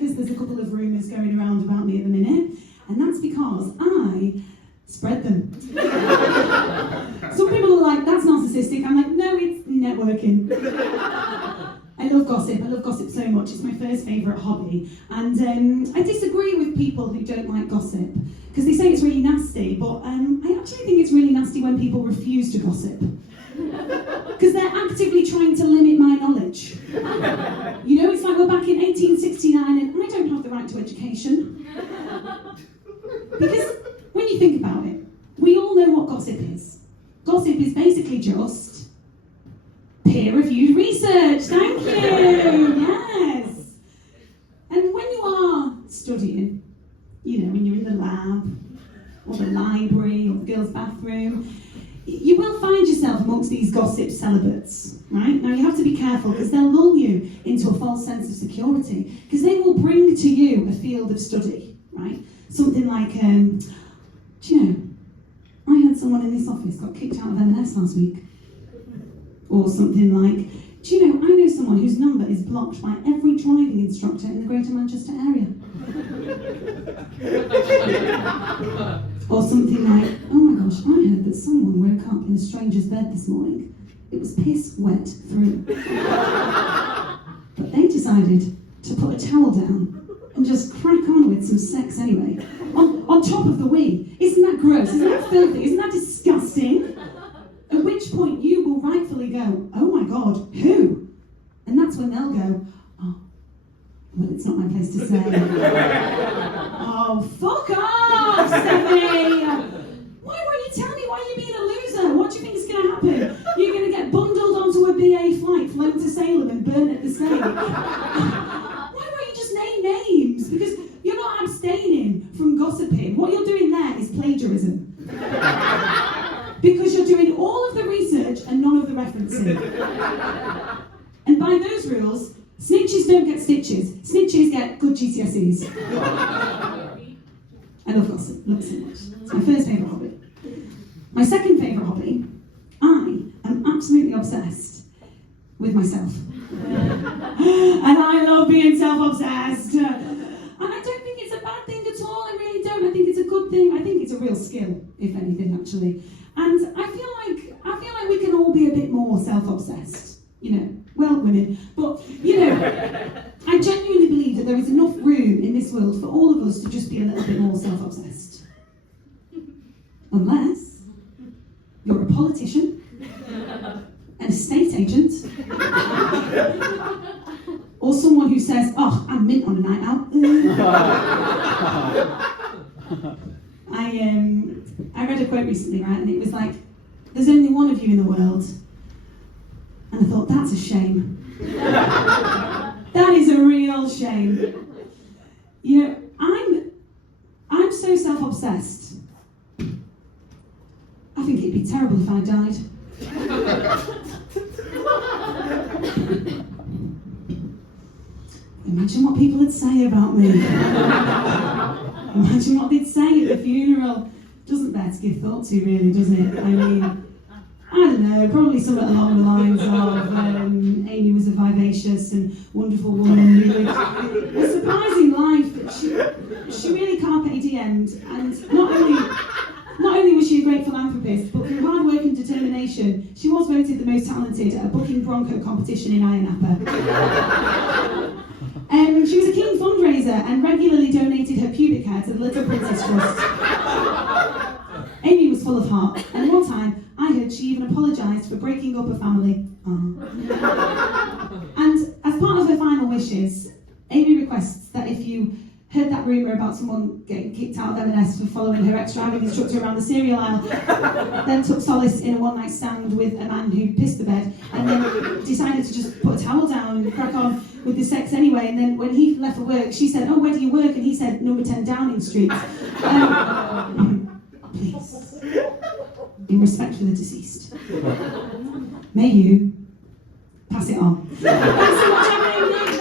because there's a couple of rumours going around about me at the minute, and that's because I spread them. Some people are like, that's narcissistic. I'm like, no, it's networking. I love gossip so much. It's my first favourite hobby. And I disagree with people who don't like gossip, because they say it's really nasty, but I actually think it's really nasty when people refuse to gossip. Because they're actively trying to limit my knowledge. You know, it's like we're back in 1869 and I don't have the right to education. Because when you think about it, we all know what gossip is. Gossip is basically just peer-reviewed research. Thank you. Yes. And when you are studying, you know, when you're in the lab or the library or the girls' bathroom, you will find yourself amongst these gossip celibates, right? Now you have to be careful because they'll lull you into a false sense of security, because they will bring to you a field of study, right? Something like, do you know, I heard someone in this office got kicked out of M&S last week. Or something like, do you know, I know someone whose number is blocked by every driving instructor in the Greater Manchester area. Or something like, oh my gosh, I heard that someone woke up in a stranger's bed this morning. It was piss wet through. But they decided to put a towel down and just crack on with some sex anyway. On top of the wee. Isn't that gross? Isn't that filthy? Isn't that disgusting? At which point you will rightfully go, oh my God, who? And that's when they'll go, oh, well, it's not my place to say. Oh, fuck off, Stephanie! Why won't you tell me? Why are you being a loser? What do you think is going to happen? You're going to get bundled onto a BA flight, flown to Salem and burnt at the stake. Why won't you just name names? Because you're not abstaining from gossiping. What you're doing there is plagiarism. Because you're doing all of the research and none of the referencing. And by those rules, snitches don't get stitches. Snitches get good GCSEs. I love gossip, love it so much. It's my first favourite hobby. My second favourite hobby, I am absolutely obsessed with myself. And I love being self-obsessed. And I don't think it's a bad thing at all, I really don't. I think it's a good thing. I think it's a real skill, if anything, actually. And I feel like we can all be a bit more self-obsessed, you know. Well, women, but you know, I genuinely believe that there is enough room in this world for all of us to just be a little bit more self-obsessed. Unless you're a politician, an estate agent, or someone who says, "Oh, I'm mint on a night out." I read a quote recently, right, and it was like, there's only one of you in the world. And I thought, that's a shame. That is a real shame. You know, I'm so self-obsessed. I think it'd be terrible if I died. Imagine what people would say about me. Imagine what they'd say at the funeral. Doesn't bear to give thought to, really, does it? I mean, I don't know, probably something along the lines of Amy was a vivacious and wonderful woman who lived a surprising life, but she really carpe diemed, and not only was she a great philanthropist, but through hard work and determination, she was voted the most talented at a bucking bronco competition in Iron Apple. She was a keen fundraiser and regularly donated her pubic hair to the Little Princess Trust. Amy was full of heart, and one time I heard she even apologised for breaking up a family. And as part of her final wishes, Amy requests that if you heard that rumour about someone getting kicked out of M&S for following her ex-driving instructor around the cereal aisle, then took solace in a one-night stand with a man who pissed the bed, and then decided to just put a towel down and crack on with the sex anyway, and then when he left for work, she said, "Oh, where do you work?" And he said, "Number 10 Downing Street." Please, in respect for the deceased, may you pass it on. Thanks so much, Amy Nic.